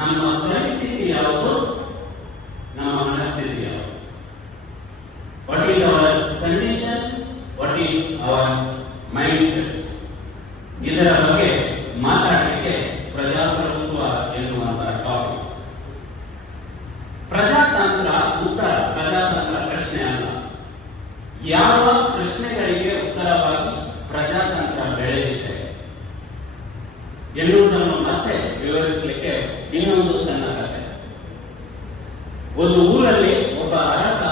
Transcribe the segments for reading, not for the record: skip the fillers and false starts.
ನಮ್ಮ ಪರಿಸ್ಥಿತಿ ಯಾವುದು, ನಮ್ಮ ಮನಸ್ಥಿತಿ ಯಾವುದು. What is our condition, what is our mind set. ಇದರ ಬಗ್ಗೆ ಮಾತಾಡಲಿಕ್ಕೆ ಪ್ರಜಾಪ್ರಭುತ್ವ ಎನ್ನುವಂತಹ ಟಾಪಿಕ್. ಪ್ರಜಾತಂತ್ರ ಉತ್ತರ, ಪ್ರಜಾತಂತ್ರ ಪ್ರಶ್ನೆ ಅಲ್ಲ. ಯಾವ ಪ್ರಶ್ನೆಗಳಿಗೆ ಉತ್ತರವಾಗಿ ಪ್ರಜಾತಂತ್ರ ಬೆಳೆದಿದೆ ಎನ್ನುವುದನ್ನು ಮತ್ತೆ ವಿವರಿಸಲಿಕ್ಕೆ ಇನ್ನೊಂದು ಸಣ್ಣ ಕಥೆ. ಒಂದು ಊರಲ್ಲಿ ಒಬ್ಬ ಅರಸ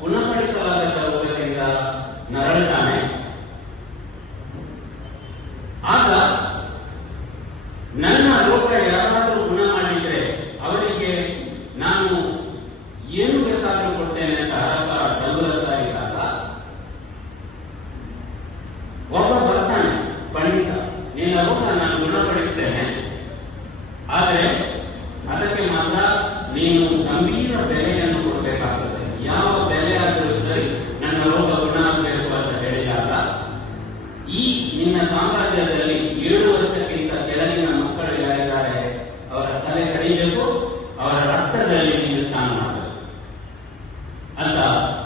ಗುಣಪಡಿಸಲಾಗದ ರೋಗದಿಂದ ನರಳುತ್ತಾನೆ. ಆಗ ನನ್ನ ರೋಗ ಯಾರಾದರೂ ಗುಣ ಮಾಡಿದ್ರೆ ಅವರಿಗೆ ನಾನು ಏನು ಬೇಕಾದರೂ ಕೊಡ್ತೇನೆ ಅಂತ ಅರಸ ಡಂಗುರಸ್ತಾ ಇದ್ದಾಗ ಒಬ್ಬ ಬರ್ತಾನೆ, ಪಂಡಿತ, ನಿನ್ನ ರೋಗ ನಾನು ಗುಣಪಡಿಸ್ತೇನೆ, ಆದರೆ ಅದಕ್ಕೆ ಮಾತ್ರ ನೀನು ಗಂಭೀರ ಬೆಲೆಯನ್ನು ಕೊಡಬೇಕಾಗುತ್ತದೆ. ಯಾವ ಬೆಲೆ ಆದರೂ ಸರಿ ನನ್ನ ರೋಗ ಗುಣ ಆಗಬೇಕು ಅಂತ ಹೇಳಿದಾಗ, ಈ ನಿನ್ನ ಸಾಮ್ರಾಜ್ಯದಲ್ಲಿ 7 ವರ್ಷಕ್ಕಿಂತ ಕೆಳಗಿನ ಮಕ್ಕಳು ಯಾರಿದ್ದಾರೆ ಅವರ ತಲೆ ಕಡಿಬೇಕು, ಅವರ ರಕ್ತದಲ್ಲಿ ನೀನು ಸ್ನಾನ ಮಾಡಬೇಕು ಅಂತ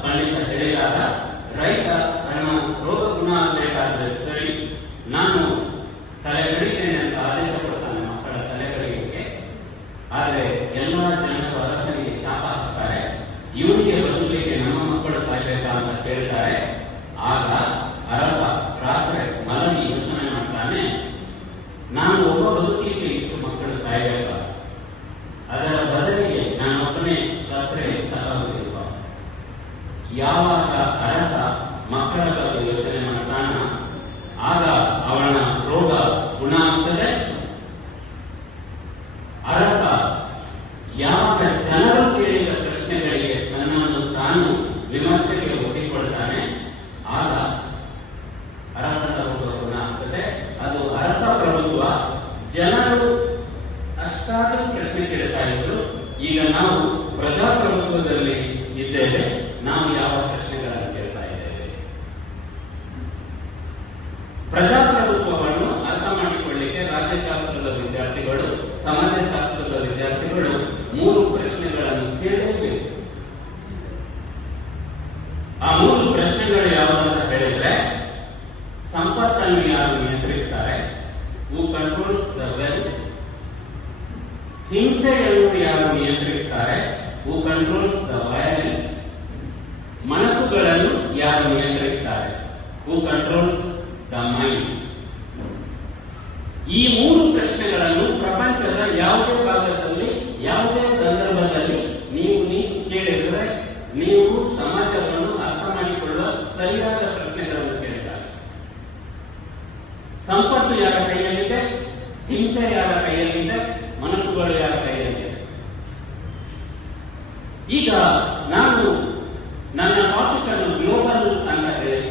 ಪಂಡಿತ ಹೇಳಿದಾಗ, ರೈತ ತನ್ನ ರೋಗ ಗುಣ ಆಗಬೇಕಾದ್ರೆ ಸರಿ ನಾನು ತಲೆ ಕಡಿತೇನೆ ಅಂತ ಆದೇಶ ಕೊಡ್ತಾನೆ ಮಕ್ಕಳ ತಲೆ ಕಡಿಯಕ್ಕೆ. ಆದರೆ ಎಲ್ಲ ಜನರು ಅರಸನಿಗೆ ಶಾಪ ಹಾಕ್ತಾರೆ, ಇವನಿಗೆ ಬದುಕಲಿಕ್ಕೆ ನಮ್ಮ ಮಕ್ಕಳು ಸಾಯ್ಬೇಕಾ ಅಂತ ಕೇಳ್ತಾರೆ. ಆಗ ಅರಸ ರಾತ್ರಿ ಮಲಗಿ ಯೋಚನೆ ಮಾಡ್ತಾನೆ, ನಾನು ಒಬ್ಬ ಬದುಕಲಿಕ್ಕೆ ಇಷ್ಟು ಮಕ್ಕಳು ಸಾಯ್ಬೇಕ, ಅದರ ಬದಲಿಗೆ ನಾನೊಬ್ಬನೇ ಸತ್ರೆ ಸಾಕಾಗುತ್ತಿರುವ. ಯಾವಾಗ ಅರಸ ಮಕ್ಕಳ ಬಗ್ಗೆ ಯೋಚನೆ ಮಾಡ್ತಾನ, ಆಗ ಅವನ ರೋಗ ಗುಣ ಆಗ್ತದೆ. ಅರಸ ಯಾವಾಗ ಜನರು ಕೇಳಿದ ಪ್ರಶ್ನೆಗಳಿಗೆ ತನ್ನನ್ನು ತಾನು ವಿಮರ್ಶೆಗೆ ಒಡ್ಡಿಕೊಳ್ತಾನೆ, ಆಗ ಅರಸನ ರೋಗ ಗುಣ ಆಗ್ತದೆ. ಅದು ಅರಸ ಪ್ರಭುತ್ವ. ಜನರು ಅಷ್ಟಾದರೂ ಪ್ರಶ್ನೆ ಕೇಳ್ತಾ ಇದ್ರು. ಈಗ ನಾವು ಪ್ರಜಾಪ್ರಭುತ್ವದಲ್ಲಿ ಇದ್ದೇವೆ. ನಾವು ಯಾವ ಪ್ರಶ್ನೆಗಳನ್ನು ಕೇಳ್ತಾ ಇದ್ದೇವೆ? ಪ್ರಜಾಪ್ರಭುತ್ವವನ್ನು ಅರ್ಥ ಮಾಡಿಕೊಳ್ಳಲಿಕ್ಕೆ ರಾಜ್ಯಶಾಸ್ತ್ರದ ವಿದ್ಯಾರ್ಥಿಗಳು, ಸಮಾಜಶಾಸ್ತ್ರದ ವಿದ್ಯಾರ್ಥಿಗಳು 3 ಪ್ರಶ್ನೆಗಳನ್ನು ಕೇಳಲೇಬೇಕು. ಆ 3 ಪ್ರಶ್ನೆಗಳು ಯಾವುದಂತ ಹೇಳಿದ್ರೆ, ಸಂಪತ್ತನ್ನು ಯಾರು ನಿಯಂತ್ರಿಸ್ತಾರೆ, ಹೂ ಕಂಟ್ರೋಲ್ಸ್ ದ ವೆಲ್ತ್. ಹಿಂಸೆಯನ್ನು ಯಾರು ನಿಯಂತ್ರಿಸ್ತಾರೆ, ಹೂ ಕಂಟ್ರೋಲ್ಸ್ ದ ವೈಲೆನ್ಸ್. ಮನಸ್ಸುಗಳನ್ನು ಯಾರು ನಿಯಂತ್ರಿಸ್ತಾರೆ, ಹೂ ಕಂಟ್ರೋಲ್ಸ್ ದ ಮೈಂಡ್. ಈ 3 ಪ್ರಶ್ನೆಗಳನ್ನು ಪ್ರಪಂಚದ ಯಾವುದೇ ಭಾಗದಲ್ಲಿ, ಯಾವುದೇ ಸಂದರ್ಭದಲ್ಲಿ ನೀವು ಕೇಳಿದರೆ ನೀವು ಸಮಾಜವನ್ನು ಅರ್ಥ ಮಾಡಿಕೊಳ್ಳುವ ಸರಿಯಾದ ಪ್ರಶ್ನೆಗಳನ್ನು ಕೇಳಿದ್ದಾರೆ. ಸಂಪತ್ತು ಯಾರ ಕೈಯಲ್ಲಿದೆ, ಹಿಂಸೆ ಯಾರ ಕೈಯಲ್ಲಿದೆ, ಮನಸ್ಸುಗಳು ಯಾರ ಕೈಯಲ್ಲಿದೆ. ಈಗ ನಾನು ನನ್ನ ಟಾಪಿಕ್ ಅನ್ನು ಗ್ಲೋಬಲ್ ಅಂತ ಹೇಳಿದೆ.